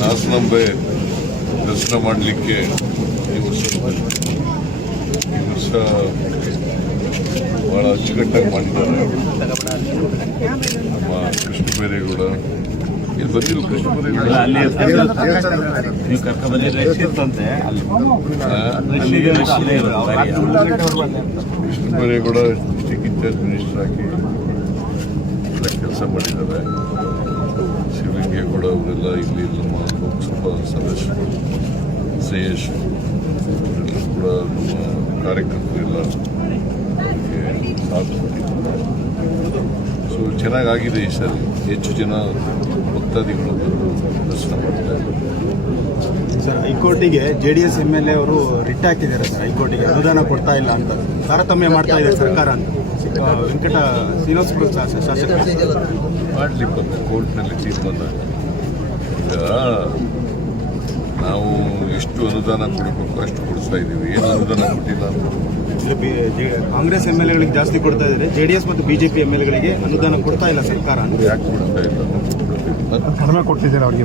ಹಾಸನಾಂಬೆ ದರ್ಶನ ಮಾಡಲಿಕ್ಕೆ ಈ ವರ್ಷ ಬಹಳ ಅಚ್ಚುಕಟ್ಟಾಗಿ ಮಾಡಿದ್ದಾರೆ. ನಮ್ಮ ಕೃಷ್ಣ ಬೈರೇಗೌಡ ಇಲ್ಲಿ ಬಂದಿಲ್ಲ. Krishna Byregowda district incharge minister ಆಗಿ ಎಲ್ಲ ಕೆಲಸ ಮಾಡಿದ್ದಾರೆ. ಶಿವಲಿಂಗೇಗೌಡ ಅವರೆಲ್ಲ ಇಲ್ಲಿ ನಮ್ಮ ಲೋಕಸಭಾ ಸದಸ್ಯರು ಶ್ರೇಯಸ್ ಅವರೆಲ್ಲ ಕೂಡ ನಮ್ಮ ಕಾರ್ಯಕರ್ತರೆಲ್ಲ ಸಾಥ್ ಕೊಟ್ಟಿದ್ದಾರೆ. ಸೊ ಚೆನ್ನಾಗಾಗಿದೆ. ಈ ಸರಿ ಹೆಚ್ಚು ಜನ ಭಕ್ತಾದಿಗಳು ಬಂದು ದರ್ಶನ ಮಾಡ್ತಾ ಇದ್ದಾರೆ. ಸರ್, ಹೈಕೋರ್ಟಿಗೆ JDS MLA ಅವರು ರಿಟ್ ಹಾಕಿದ್ದಾರೆ. ಸರ್, ಹೈಕೋರ್ಟಿಗೆ ಅನುದಾನ ಕೊಡ್ತಾ ಇಲ್ಲ ಅಂತ ತಾರತಮ್ಯ ಮಾಡ್ತಾ ಇದೆ ಸರ್ಕಾರ ಅಂತ ವೆಂಕಟ ಶ್ರೀನಿವಾಸಪುರ ಶಾಸಕ ಮಾಡಲಿ ಕೋರ್ಟ್ನಲ್ಲಿ ತೀರ್ಮಾನ. ಈಗ ನಾವು ಎಷ್ಟು ಅನುದಾನ ಕೊಡಬೇಕು ಅಷ್ಟು ಕೊಡ್ತಾ ಇದ್ದೀವಿ. ಏನು ಅನುದಾನ ಕೊಟ್ಟಿಲ್ಲ ಅಂತ ಕಾಂಗ್ರೆಸ್ MLAಗಳಿಗೆ ಜಾಸ್ತಿ ಕೊಡ್ತಾ ಇದ್ದಾರೆ. JDS ಮತ್ತು BJP MLAಗಳಿಗೆ ಅನುದಾನ ಕೊಡ್ತಾ ಇಲ್ಲ ಸರ್ಕಾರ. ಯಾಕೆ ಕೊಡ್ತಾ ಇಲ್ಲ? ಕಡಿಮೆ ಕೊಡ್ತಿದ್ದಾರೆ ಅವರಿಗೆ.